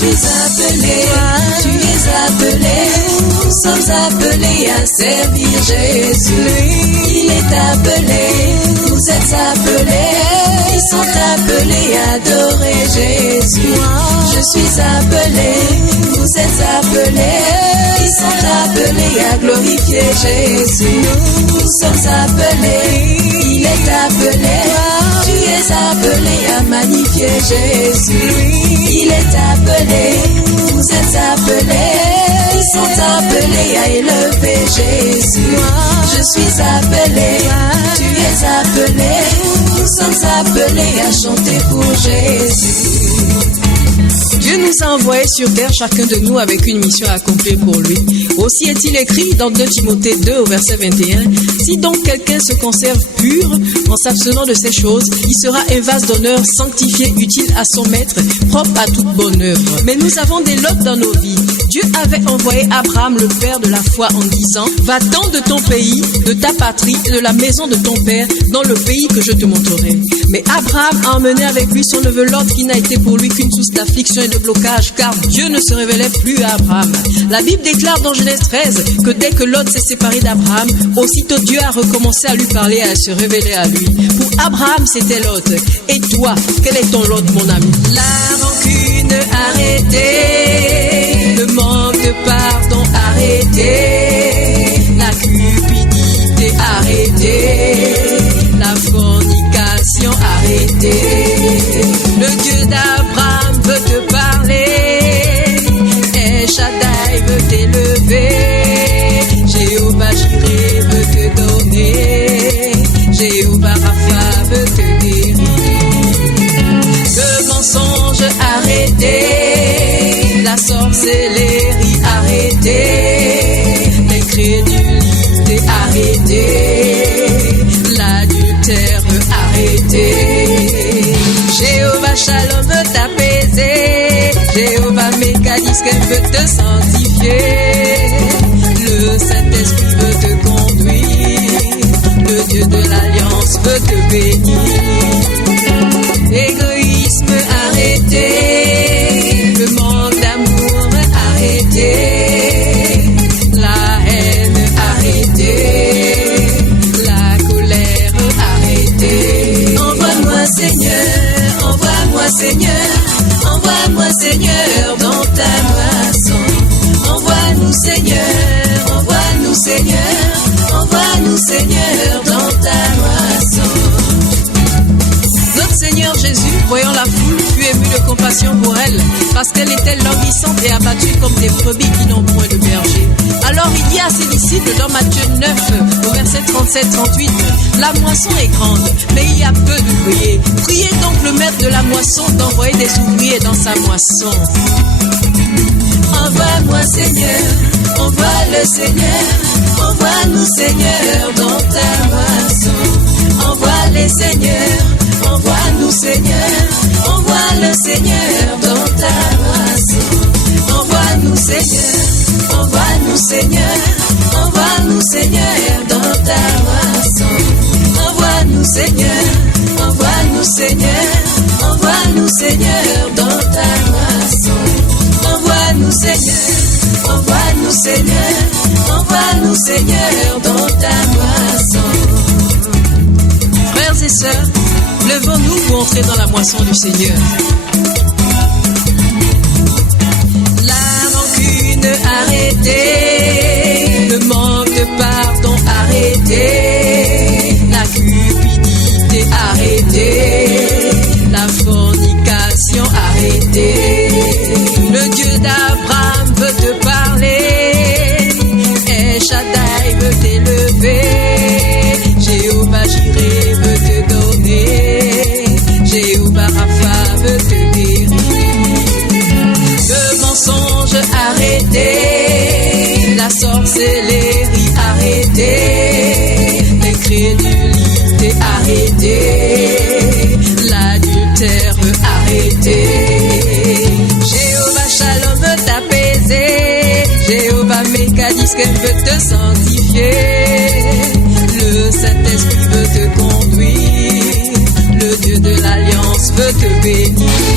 suis appelé, tu es appelé, nous sommes appelés à servir Jésus. Il est appelé, vous êtes appelés, ils sont appelés à adorer Jésus. Je suis appelé, vous êtes appelés, ils sont appelés à glorifier Jésus. Nous sommes appelés, il est appelé, tu es appelé à magnifier Jésus. Il est appelé, vous êtes appelés, ils sont appelés à élever Jésus. Je suis appelé, tu es appelé, nous sommes appelés à chanter pour Jésus. Dieu nous a envoyés sur terre, chacun de nous avec une mission à accomplir pour lui. Aussi est-il écrit dans 2 Timothée 2 au verset 21, « Si donc quelqu'un se conserve pur en s'abstenant de ces choses, il sera un vase d'honneur sanctifié, utile à son maître, propre à toute bonne œuvre. » Mais nous avons des lots dans nos vies. Dieu avait envoyé Abraham, le père de la foi, en disant, « Va-t'en de ton pays, de ta patrie et de la maison de ton père, dans le pays que je te montrerai. » Mais Abraham a emmené avec lui son neveu Lot, qui n'a été pour lui qu'une source d'affliction et de blocage, car Dieu ne se révélait plus à Abraham. La Bible déclare dans Genèse 13 que dès que Lot s'est séparé d'Abraham, aussitôt Dieu a recommencé à lui parler et à se révéler à lui. Pour Abraham, c'était Lot. Et toi, quel est ton Lot, mon ami? La rancune arrêtée, le manque de pardon arrêté, la cupidité arrêtée, la fornication arrêtée. Le Dieu d'Abraham veut te parler, El Shaddai veut t'élever, Jéhovah Jireh veut te donner, Jéhovah Rapha veut te guérir. Le mensonge arrêté, la sorcellerie arrêtée, l'incrédulité arrêtée, l'adultère arrêté. Jéhovah Shalom veut t'apaiser, Jéhovah Mécadisque veut te sanctifier, le Saint-Esprit veut te conduire, le Dieu de l'Alliance veut te bénir. Égoïsme arrêté, le manque d'amour arrêté, la haine arrêtée, la colère arrêtée. Envoie-moi Seigneur, envoie-moi Seigneur, envoie-moi Seigneur dans ta moisson. Envoie-nous Seigneur, envoie-nous Seigneur, envoie-nous Seigneur dans ta moisson. Notre Seigneur Jésus, voyant la foule, fut ému de compassion pour elle, parce qu'elle était languissante et abattue comme des brebis qui n'ont point de berger. Alors il dit à ses disciples dans Matthieu 9, au verset 37-38, « La moisson est grande, mais il y a peu d'ouvriers. Priez donc le maître de la moisson d'envoyer des ouvriers dans sa moisson. » Envoie-moi Seigneur, envoie le Seigneur, envoie-nous Seigneur dans ta moisson. Envoie les Seigneurs, envoie-nous Seigneur, envoie le Seigneur dans ta moisson. Envoie-nous Seigneur, envoie-nous Seigneur, envoie-nous Seigneur dans ta moisson. Envoie-nous Seigneur, envoie-nous Seigneur, envoie-nous Seigneur dans ta moisson. Envoie-nous Seigneur, envoie-nous Seigneur, envoie-nous Seigneur dans ta moisson. Frères et sœurs, levons-nous pour entrer dans la moisson du Seigneur. La rancune arrêtée, le manque de pardon arrêté, la cupidité arrêtée, la fornication arrêtée. Le Dieu d'Abraham veut te parler, El Shaddai veut t'élever, Jéhovah Jireh veut te donner, Jéhovah Rapha veut te guérir. Le mensonge arrêté, la sorcellerie arrêtée, l'incrédulité arrêtée, l'adultère arrêté. Jéhovah Shalom veut t'apaiser, Jéhovah Mécadisque veut te sanctifier, le Saint-Esprit veut te conduire, le Dieu de l'Alliance veut te bénir.